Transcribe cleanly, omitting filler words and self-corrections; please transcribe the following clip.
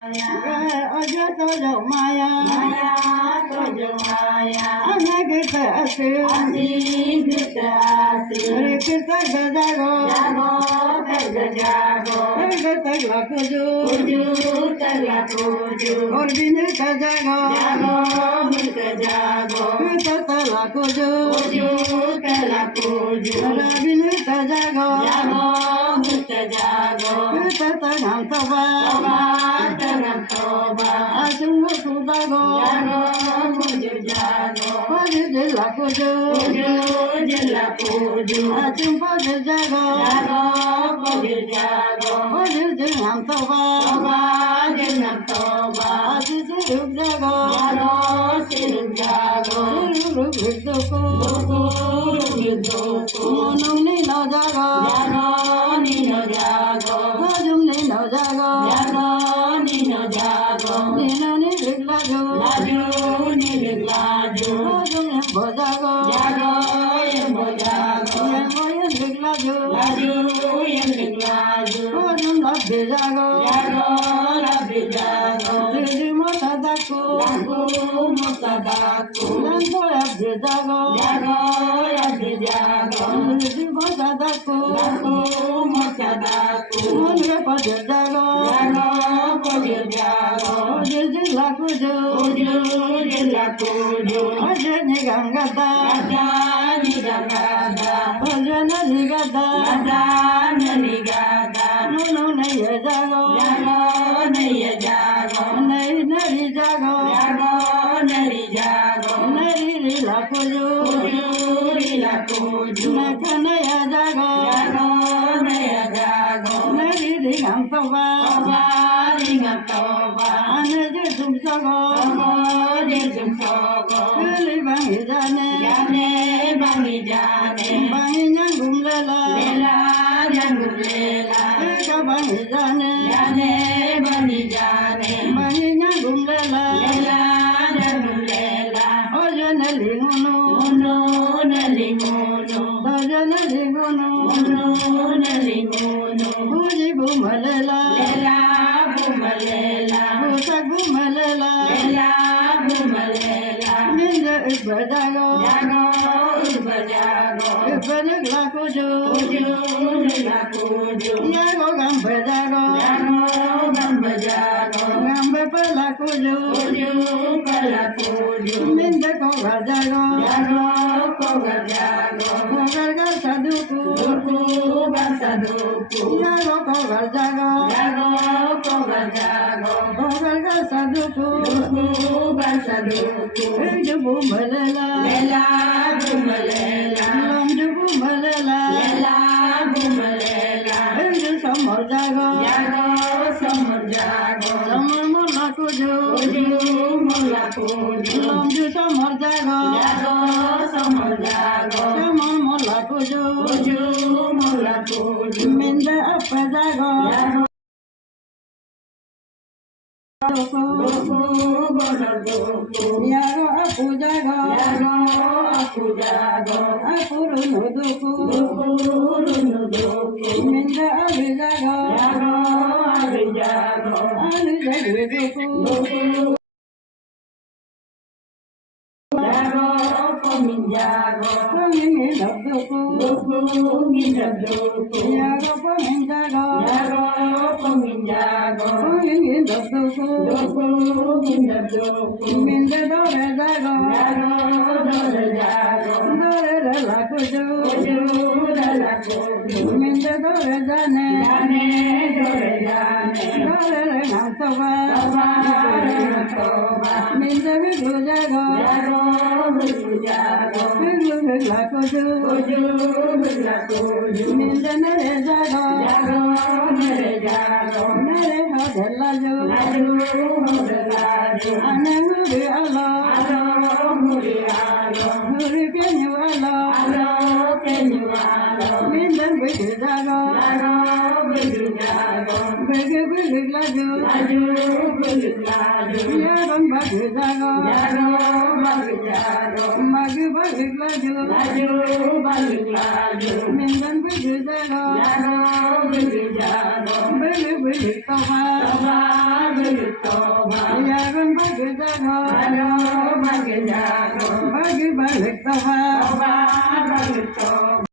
Aja tojo maya, ana kita asyik, kita gajago, kita lakuju, orbine kajago, kita lakuju, orbine kajago, kita tangan toba. Asunggu sudago, paju jelakuju, asunggu jago, paju jelang toba, asu siruk jago, siruk berduku, monung nino jago, najung nino jago. Nino ni liglaju, ojung yang bojago, yang liglaju, ojung lap bejago, tiri motadaku, lanto lap bejago, tiri motadaku, monre padejago. Lakuju, aja ni gangada, aja ni gada, nunu naya jago, nari nari jago, nari ri lakuju, naka naya jago, nari ri gamtoba. Ane jesum sogo, keli bangi jane, bangi nyanggung lela, eka bangi jane, bangi nyanggung lela, ojo nelingunu, ojo nelingunu, uji bumalela. Bumalela, minja ibajago, ibajag lakuju, yago gambajago, gambe palakuju, minja kogajago, kogarga saduku, yago kogajago. Saduku, Jubu malela, Jubu malela, Ju samar jago, samar molakuju, Ju samar jago, samar molakuju, minda apa jago. Yago aku jago, aku runuduku, minta abi jago, anu jaguduku, pemingin abduku, yago peming jago, pemingin abduku, minta dore jago, dore lakuju, minta dore jane, dore ngamtoba, minta bidu jago, bidu lakuju, minta nere jago, nere hodelaju, ane huri alo, huri kenyu alo, minta bidu jago, bege bidu laju, yaron bagi jago, magi bagi laju, minta bidu jago, bege bidu toba, જાગન ભાગ જાગો મારો ભાગ જાગો ભાગ ભગતો ભાગ તો